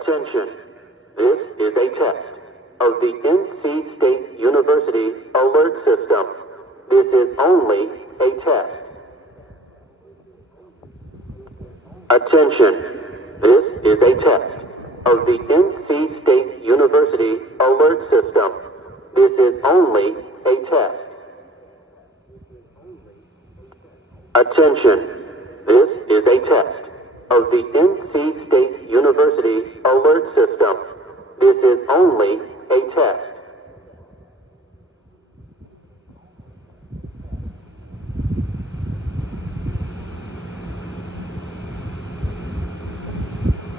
Attention. This is a test of the NC State University alert system. This is only a test. Attention. This is a test of the NC State University alert system. This is only a test. Attention. This is a test of the NC State University alert system. This is only a test.